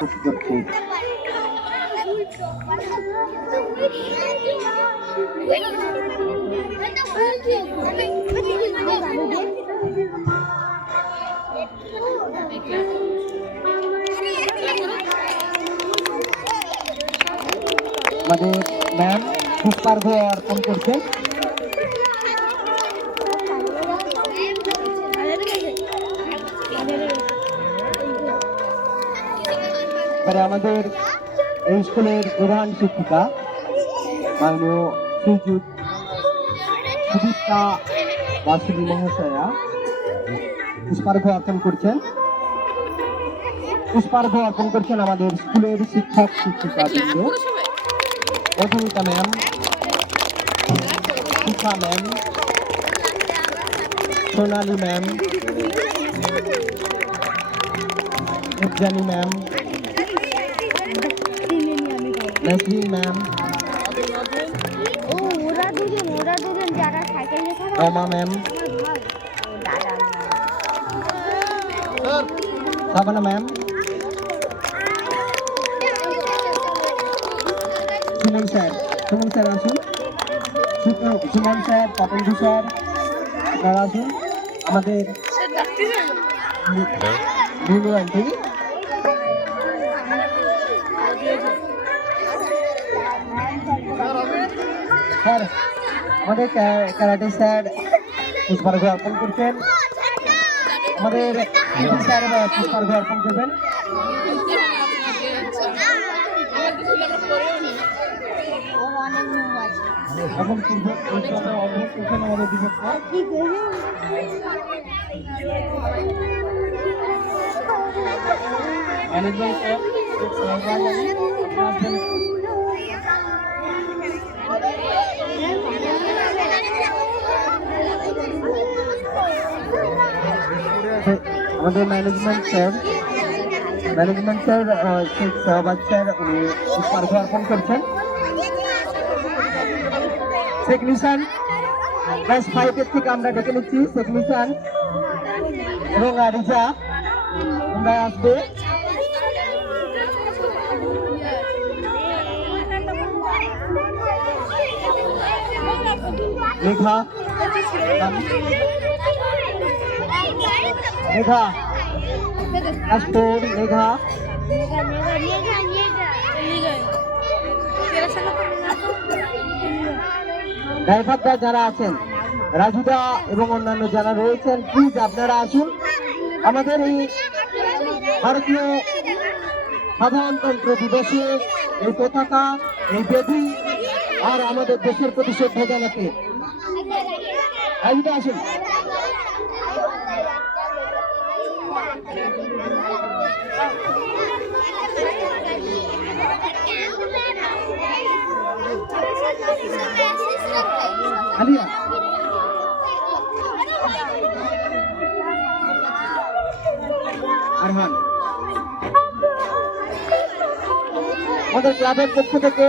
আমাদের ম্যাম পুষ্পার্ঘ অর্পণ করছেন। আমাদের এই স্কুলের প্রধান শিক্ষিকা মাননীয় শ্রীযুত সুদীপ্তা বাসুদী মহাশয়া পুষ্পার্ঘ অর্পণ করছেন। পুষ্পার্ঘ অর্পণ করছেন আমাদের স্কুলের শিক্ষক শিক্ষিকা বৃন্দ, Madhumita ma'am, Shikha ma'am, Sonali ma'am, Ujjani ma'am, Nasrin ma'am, Rama ma'am, Sabana ma'am, Suman sir আসুন, সুমন স্যার, তপন স্যার আপনারা আসুন। আমাদের বুলু আন্টি, স্যার আমাদের ক্যারাটে স্যার পুষ্পার্ঘ অর্পণ করছেন। আমাদের স্যার পুষ্পার্ঘ অর্পণ করবেন। এখন আমাদের দিবস আমাদের ম্যানেজমেন্ট স্যার শেখ শাহবাজ স্যার উনি পুষ্পার্ঘ অর্পণ করছেন। টেকনিশিয়ান ক্লাস 5 থেকে আমরা ডেকে নিচ্ছি টেকনিশিয়ান এবং রিজা তোমরা আসবে। মেঘা মেঘা ড্রাইভাররা যারা আছেন, রাজুদা এবং অন্যান্য যারা রয়েছেন, প্লিজ আপনারা আসুন। আমাদের এই ভারতীয় সাধারণতন্ত্র দিবসে এই পতাকা, এই বেদি আর আমাদের দেশের প্রতি শ্রদ্ধা জানাতে রাজুদা আসুন। আলিয়া আরহান আমাদের ক্লাবের পক্ষ থেকে,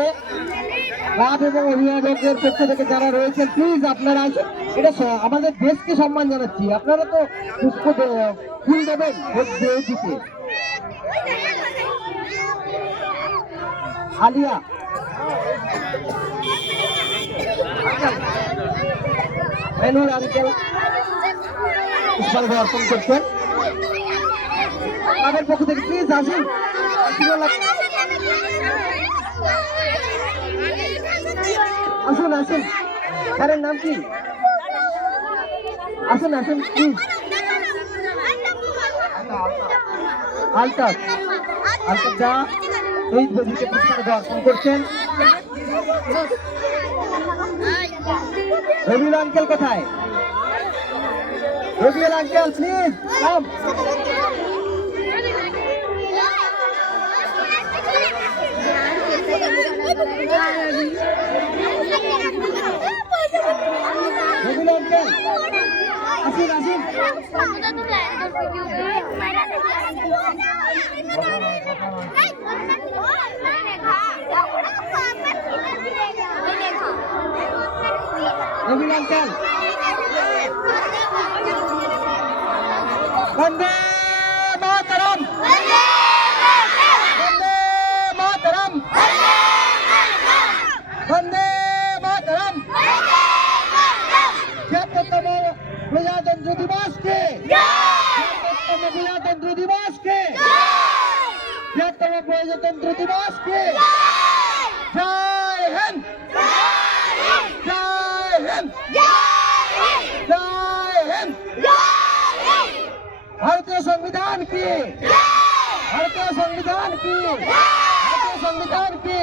ক্লাব এবং অভিভাবকের পক্ষ থেকে যারা রয়েছেন, প্লিজ আপনারা আসুন। এটা আমাদের দেশকে সম্মান জানাচ্ছি, আপনারা তো ফুল দেবেন দিতে। আলিয়া মেনুর আঙ্কেল পুষ্পার্ঘ অর্পণ করছেন তাদের পক্ষ থেকে, প্লিজ আসুন। আসুন আসুন, স্যারের নাম কি? আসুন আসুন প্লিজ। আলতাফ দা এই বেদিতে পুষ্পার্ঘ অর্পণ করছেন। রবিউল আঙ্কেল কোথায়? Rabiul uncle please come. Rabiul uncle আসুন আসুন। রবিউল আঙ্কেল বন্দে মাতরম। প্রজাতন্ত্র দিবসকে, প্রজাতন্ত্র দিবসকে, বৃহত্তম প্রজাতন্ত্র দিবসকে। জয় হিন্দ, জয় হিন্দ, জয় হিন্দ। ভারতীয় সংবিধান কি, ভারতীয় সংবিধান কি, ভারতীয় সংবিধান কি।